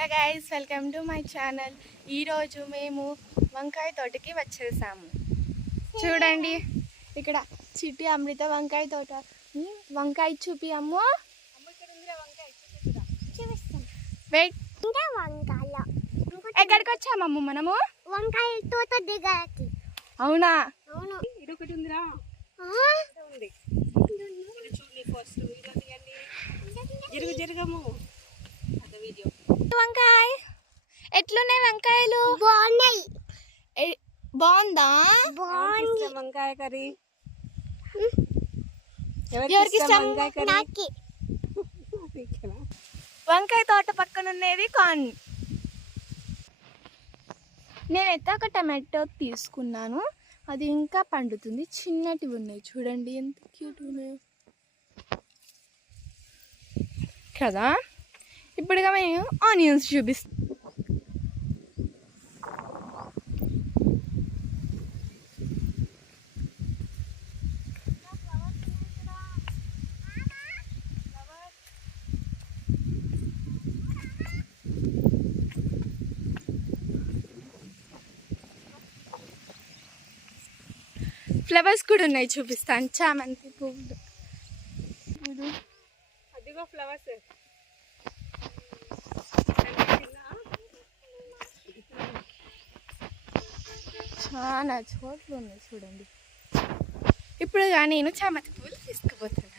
Hello guys, welcome to my channel. ఈరోజు మేము వంకాయ తోటకి వచ్చేసాము. చూడండి, ఇక్కడ చిట్టి అమృత వంకాయ తోట. వంకాయ చూపి అమ్మో. ఎక్కడికి వచ్చామమ్మ మనము? వంకాయ తోట దిగాకి. అవునా? అవును. ఇదొకటి ఉందిరా. జరగము వంకాయ ఎట్లున్నాయి? వంకాయలు బాగున్నాయి. బాగుందా? బాగుంది. వంకాయ కర్రీ ఎవరికి ఇష్టం? వంకాయ కర్రీ. నాకి. వంకాయ తోట పక్కన ఉన్నది కాన్. నేనైతే ఒక టమాటో తీసుకున్నాను, అది ఇంకా పండుతుంది. చిన్నటివి ఉన్నాయి చూడండి, ఎంత క్యూట్ ఉన్నాయి కదా. ఇప్పుడుగా మేము ఆనియన్స్ చూపిస్తాం. ఫ్లవర్స్ కూడా ఉన్నాయి, చూపిస్తాను. చామంతి పువ్వులు, అదిగో ఫ్లవర్స్. చాలా చోట్లు ఉన్నాయి చూడండి. ఇప్పుడుగా నేను చామంతి పువ్వులు తీసుకుపోతున్నాను.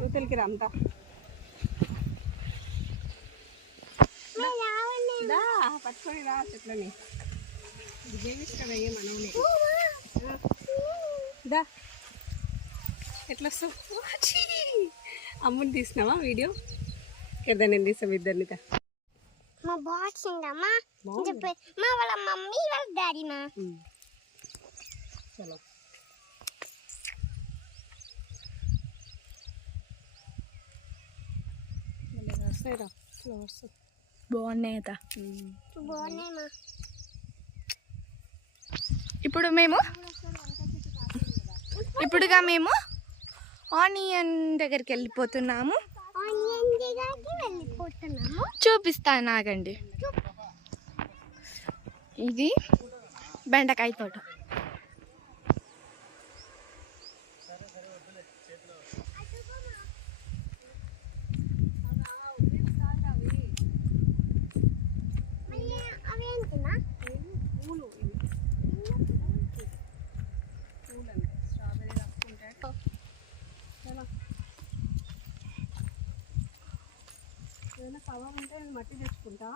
యూతలకి రాంతా పట్టుకొని రా చెట్లని. మనవుని దా. ఎట్లా వస్తావు? అమ్ముని తీసినావా వీడియో? కదా నేను తీసాం ఇద్దరిని. మా బాక్స్ ఉందమ్మా. మా వాళ్ళ మమ్మీ వాళ్ళ డాడీ మా. చలో ఫ్లవర్స్ బాగున్నాయి కదా. బాగున్నాయి మా. ఇప్పుడుగా మేము ఆనియన్ దగ్గరికి వెళ్ళిపోతున్నాము. చూపిస్తాను, ఆగండి. ఇది బెండకాయ తోట. ఏదైనా కవర్ ఉంటే నేను మట్టి తెచ్చుకుంటా.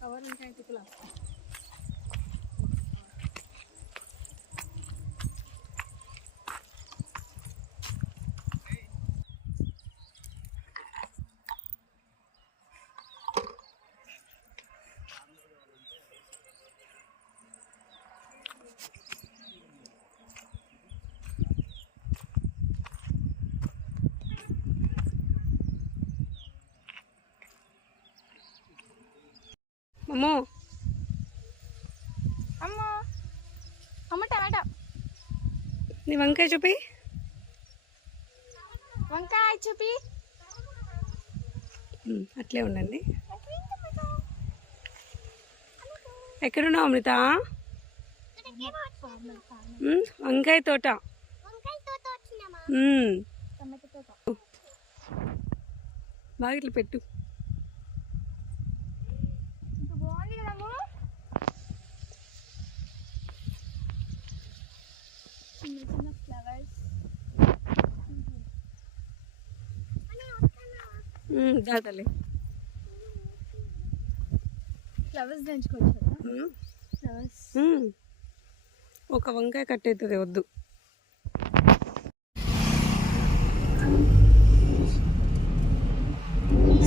కవర్ ఉంటే టిక్కులా. అమ్మో అమ్మో అమ్మ టమాటా. నీ వంకాయ చూపి. వంకాయ చూపి. అట్లే ఉండండి. ఎక్కడున్నావు అమృత? వంకాయ తోట. బాగా ఇట్లా పెట్టు. బాగుంది కదమ్మా. చిన్న చిన్న దాటలే. ఫ్లవర్స్ దంచుకోవచ్చా? ఫ్లవర్స్ ఒక వంకాయ కట్టవుతుంది, వద్దు.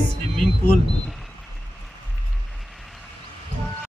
Swimming pool